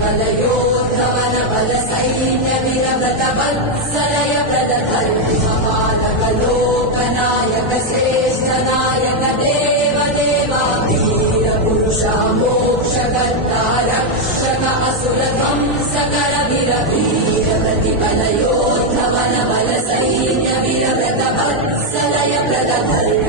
बलयोद्धवन बल सैन्य वीरव्रत वत्सलय प्रदधर्मपादक लोकनायक श्रेष्ठ नायक देव देवा वीर पुरुषा मोक्षकर्ता रक्षक असुर ध्वंसकर वीर वीर प्रतिबलयोद्धवन बल सैन्य वीरव्रत वत्सलय प्रदधर्म